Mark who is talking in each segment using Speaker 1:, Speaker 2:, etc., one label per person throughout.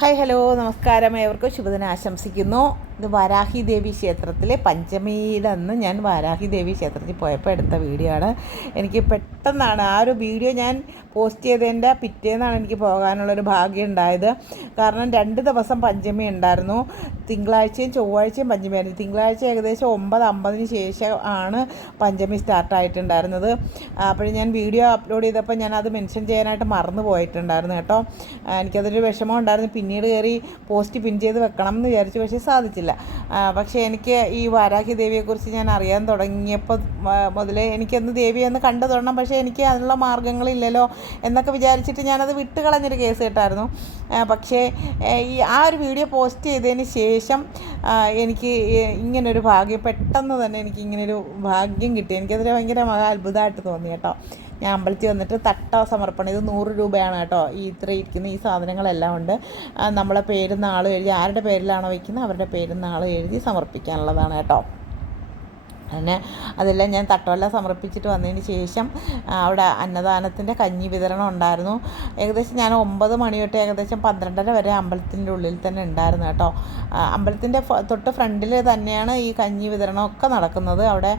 Speaker 1: Hi hello നമസ്കാരം. ഏവർക്കും ശുഭദിനം ആശംസിക്കുന്നു. ഇത് വാരാഹി ദേവി ക്ഷേത്രത്തിലെ പഞ്ചമിയുടെ അന്ന് ഞാൻ വാരാഹി ദേവി ക്ഷേത്രത്തിൽ പോയപ്പോൾ എടുത്ത വീഡിയോ ആണ്. എനിക്ക് പെട്ടെന്നാണ് ആ ഒരു വീഡിയോ ഞാൻ പോസ്റ്റ് ചെയ്തതിന്റെ പിറ്റേന്നാണ് എനിക്ക് പോകാനുള്ളൊരു ഭാഗ്യം ഉണ്ടായത്. കാരണം രണ്ട് ദിവസം പഞ്ചമി ഉണ്ടായിരുന്നു. തിങ്കളാഴ്ചയും ചൊവ്വാഴ്ചയും പഞ്ചമിയായിരുന്നു തിങ്കളാഴ്ച ഏകദേശം ഒമ്പത് അമ്പതിന് ശേഷം ആണ് പഞ്ചമി സ്റ്റാർട്ടായിട്ടുണ്ടായിരുന്നത് അപ്പോൾ ഞാൻ വീഡിയോ അപ്ലോഡ് ചെയ്തപ്പോൾ ഞാൻ അത് മെൻഷൻ ചെയ്യാനായിട്ട് മറന്നു പോയിട്ടുണ്ടായിരുന്നു കേട്ടോ. എനിക്കതൊരു വിഷമം ഉണ്ടായിരുന്നു. പിന്നീട് കയറി പോസ്റ്റ് പിൻ ചെയ്ത് വെക്കണം എന്ന് വിചാരിച്ചു. പക്ഷേ സാധിച്ചില്ല. ആ, പക്ഷേ എനിക്ക് ഈ വാരാഹി ദേവിയെക്കുറിച്ച് ഞാൻ അറിയാൻ തുടങ്ങിയപ്പോൾ മുതലേ എനിക്കൊന്ന് ദേവിയെ ഒന്ന് കണ്ടു തുടങ്ങണം പക്ഷേ എനിക്ക് അതിനുള്ള മാർഗങ്ങളില്ലല്ലോ എന്നൊക്കെ വിചാരിച്ചിട്ട് ഞാനത് വിട്ട് കളഞ്ഞൊരു കേസ് കേട്ടായിരുന്നു. പക്ഷേ ഈ ആ ഒരു വീഡിയോ പോസ്റ്റ് ചെയ്തതിന് ശേഷം എനിക്ക് ഇങ്ങനൊരു ഭാഗ്യം പെട്ടെന്ന് തന്നെ എനിക്ക് ഇങ്ങനൊരു ഭാഗ്യം കിട്ടി. എനിക്കതിന് ഭയങ്കര മഹാ അത്ഭുതമായിട്ട് തോന്നി കേട്ടോ. ഞാൻ അമ്പലത്തിൽ വന്നിട്ട് തട്ട സമർപ്പണം. ഇത് നൂറ് രൂപയാണ് കേട്ടോ. ഈ ഇത്ര ഇരിക്കുന്ന ഈ സാധനങ്ങളെല്ലാം ഉണ്ട്. നമ്മളെ പേരും നാളും എഴുതി ആരുടെ പേരിലാണോ വയ്ക്കുന്നത്? അവരുടെ പേരും നാളും എഴുതി സമർപ്പിക്കാനുള്ളതാണ് കേട്ടോ. അങ്ങനെ അതെല്ലാം ഞാൻ തട്ടമെല്ലാം സമർപ്പിച്ചിട്ട് വന്നതിന് ശേഷം അവിടെ അന്നദാനത്തിന്റെ കഞ്ഞി വിതരണം ഉണ്ടായിരുന്നു. ഏകദേശം ഞാൻ ഒമ്പത് മണി തൊട്ട് ഏകദേശം പന്ത്രണ്ടര വരെ അമ്പലത്തിന്റെ ഉള്ളിൽ തന്നെ ഉണ്ടായിരുന്നു കേട്ടോ. അമ്പലത്തിന്റെ തൊട്ട് ഫ്രണ്ടിൽ തന്നെയാണ് ഈ കഞ്ഞി വിതരണമൊക്കെ നടക്കുന്നത്. അവിടെ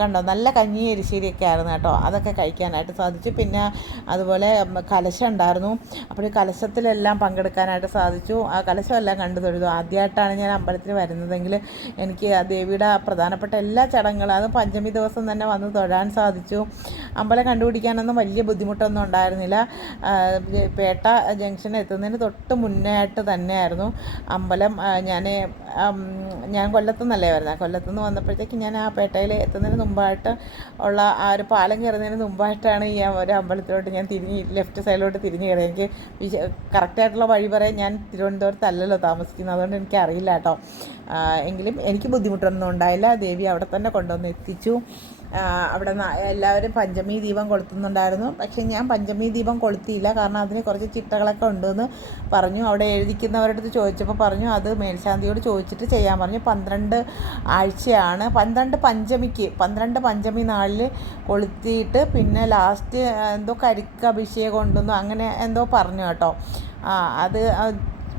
Speaker 1: കണ്ടോ നല്ല കഞ്ഞി എരിശ്ശേരിയൊക്കെ ആയിരുന്നു കേട്ടോ. അതൊക്കെ കഴിക്കാനായിട്ട് സാധിച്ചു. പിന്നെ അതുപോലെ കലശം ഉണ്ടായിരുന്നു. അപ്പോൾ ഈ കലശത്തിലെല്ലാം പങ്കെടുക്കാനായിട്ട് സാധിച്ചു. ആ കലശമെല്ലാം കണ്ടു തൊഴുതു. ആദ്യമായിട്ടാണ് ഞാൻ അമ്പലത്തിൽ വരുന്നതെങ്കിൽ എനിക്ക് ആ ദേവിയുടെ പ്രധാനപ്പെട്ട എല്ലാ ചടങ്ങുകളും. അത് പഞ്ചമി ദിവസം തന്നെ വന്ന് തൊഴാൻ സാധിച്ചു. അമ്പലം കണ്ടുപിടിക്കാനൊന്നും വലിയ ബുദ്ധിമുട്ടൊന്നും ഉണ്ടായിരുന്നില്ല. പേട്ട ജംഗ്ഷൻ എത്തുന്നതിന് തൊട്ട് മുന്നേ ആയിട്ട് തന്നെയായിരുന്നു അമ്പലം. ഞാൻ ഞാൻ കൊല്ലത്തുനിന്നല്ലേ വരുന്നത് കൊല്ലത്തുനിന്ന് വന്നപ്പോഴത്തേക്ക് ഞാൻ ആ പേട്ടയിൽ എത്തുന്നതിന് മുമ്പായിട്ട് ഉള്ള ആ ഒരു പാലം കയറുന്നതിന് മുമ്പായിട്ടാണ് ഈ ഒരു അമ്പലത്തിലോട്ട് ഞാൻ തിരിഞ്ഞ് ലെഫ്റ്റ് സൈഡിലോട്ട് തിരിഞ്ഞ് കയറിയത് എനിക്ക് കറക്റ്റായിട്ടുള്ള വഴി പറയാൻ ഞാൻ തിരുവനന്തപുരത്തല്ലല്ലോ താമസിക്കുന്നത്. അതുകൊണ്ട് എനിക്ക് അറിയില്ല കേട്ടോ എങ്കിലും എനിക്ക് ബുദ്ധിമുട്ടൊന്നും ഉണ്ടായില്ല. ദേവി അവിടെ തന്നെ കൊണ്ടുവന്ന് എത്തിച്ചു. അവിടെ എല്ലാവരും എല്ലാവരും പഞ്ചമി ദീപം കൊളുത്തുന്നുണ്ടായിരുന്നു. പക്ഷേ ഞാൻ പഞ്ചമി ദീപം കൊളുത്തിയില്ല. കാരണം അതിന് കുറച്ച് ചിട്ടകളൊക്കെ ഉണ്ടെന്ന് പറഞ്ഞു. അവിടെ എഴുതിക്കുന്നവരുടെ അടുത്ത് ചോദിച്ചപ്പോൾ പറഞ്ഞു അത് മേൽശാന്തിയോട് ചോദിച്ചിട്ട് ചെയ്യാൻ പറഞ്ഞു. പന്ത്രണ്ട് ആഴ്ചയാണ്. പന്ത്രണ്ട് പഞ്ചമിക്ക് പന്ത്രണ്ട് പഞ്ചമി നാളിൽ കൊളുത്തിയിട്ട് പിന്നെ ലാസ്റ്റ് എന്തോ കരിക്ക് അഭിഷേകം ഉണ്ടെന്നോ അങ്ങനെ എന്തോ പറഞ്ഞു കേട്ടോ. ആ അത്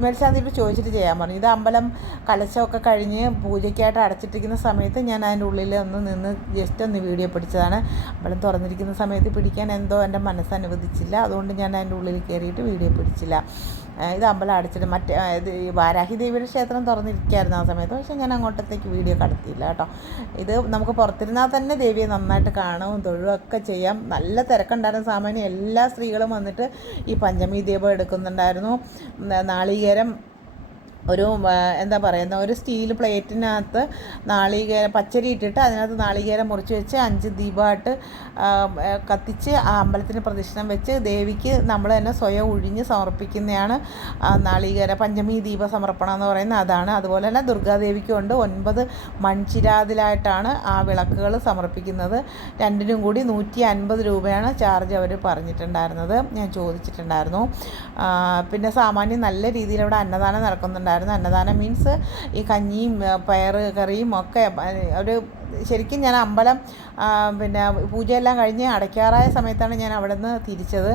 Speaker 1: മേൽശാന്തിയോട് ചോദിച്ചിട്ട് ചെയ്യാൻ പറഞ്ഞു. ഇത് അമ്പലം കലശമൊക്കെ കഴിഞ്ഞ് പൂജയ്ക്കായിട്ട് അടച്ചിട്ടിരിക്കുന്ന സമയത്ത് ഞാൻ അതിന്റെ ഉള്ളിൽ ഒന്ന് നിന്ന് ജസ്റ്റ് ഒന്ന് വീഡിയോ പിടിച്ചതാണ്. അമ്പലം തുറന്നിരിക്കുന്ന സമയത്ത് പിടിക്കാൻ എന്തോ എന്റെ മനസ്സനുവദിച്ചില്ല അതുകൊണ്ട് ഞാൻ അതിന്റെ ഉള്ളിൽ കയറിയിട്ട് വീഡിയോ പിടിച്ചില്ല. ഇത് അമ്പലം അടച്ചിട്ട് മറ്റേ ഇത് ഈ വാരാഹി ദേവിയുടെ ക്ഷേത്രം തുറന്നിരിക്കുകയായിരുന്നു ആ സമയത്ത്. പക്ഷേ ഞാൻ അങ്ങോട്ടത്തേക്ക് വീഡിയോ കടത്തിയില്ല കേട്ടോ. ഇത് നമുക്ക് പുറത്തിരുന്നാൽ തന്നെ ദേവിയെ നന്നായിട്ട് കാണും തൊഴുവൊക്കെ ചെയ്യാം. നല്ല തിരക്കുണ്ടായിരുന്ന സാമാന്യം. എല്ലാ സ്ത്രീകളും വന്നിട്ട് ഈ പഞ്ചമി ദീപം എടുക്കുന്നുണ്ടായിരുന്നു. നാളികേരം ഒരു എന്താ പറയുന്ന ഒരു സ്റ്റീൽ പ്ലേറ്റിനകത്ത് നാളികേരം പച്ചരി ഇട്ടിട്ട് അതിനകത്ത് നാളികേരം മുറിച്ച് വെച്ച് അഞ്ച് ദീപമായിട്ട് കത്തിച്ച് ആ അമ്പലത്തിന് പ്രദക്ഷിണം വെച്ച് ദേവിക്ക് നമ്മൾ തന്നെ സ്വയം ഒഴിഞ്ഞ് സമർപ്പിക്കുന്നതാണ് നാളികേര പഞ്ചമി ദീപ സമർപ്പണം എന്ന് പറയുന്നത് അതാണ്. അതുപോലെ തന്നെ ദുർഗാദേവിക്കും ഉണ്ട് ഒൻപത് മൺചിരാതിലായിട്ടാണ് ആ വിളക്കുകൾ സമർപ്പിക്കുന്നത്. രണ്ടിനും കൂടി നൂറ്റി അൻപത് രൂപയാണ് ചാർജ് അവർ പറഞ്ഞിട്ടുണ്ടായിരുന്നത്. ഞാൻ ചോദിച്ചിട്ടുണ്ടായിരുന്നു. പിന്നെ സാമാന്യം നല്ല രീതിയിൽ അവിടെ അന്നദാനം നടക്കുന്നുണ്ടായിരുന്നു അന്നദാനം മീൻസ് ഈ കഞ്ഞിയും പയർ കറിയും ഒക്കെ ഒരു ശരിക്കും ഞാൻ അമ്പലം പിന്നെ പൂജയെല്ലാം കഴിഞ്ഞ് അടയ്ക്കാറായ സമയത്താണ് ഞാൻ അവിടെ നിന്ന് തിരിച്ചത്.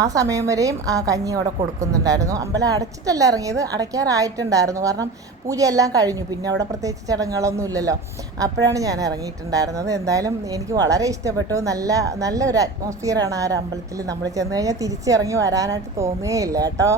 Speaker 1: ആ സമയം വരെയും ആ കഞ്ഞി അവിടെ കൊടുക്കുന്നുണ്ടായിരുന്നു. അമ്പലം അടച്ചിട്ടല്ല ഇറങ്ങിയത് അടയ്ക്കാറായിട്ടുണ്ടായിരുന്നു. കാരണം പൂജയെല്ലാം കഴിഞ്ഞു. പിന്നെ അവിടെ പ്രത്യേകിച്ച് ചടങ്ങുകളൊന്നും ഇല്ലല്ലോ. അപ്പോഴാണ് ഞാൻ ഇറങ്ങിയിട്ടുണ്ടായിരുന്നത്. എന്തായാലും എനിക്ക് വളരെ ഇഷ്ടപ്പെട്ടു. നല്ല നല്ലൊരു അറ്റ്മോസ്ഫിയറാണ് ആ ഒരു അമ്പലത്തിൽ നമ്മൾ ചെന്ന് കഴിഞ്ഞാൽ തിരിച്ചിറങ്ങി വരാനായിട്ട് തോന്നുകയില്ല കേട്ടോ.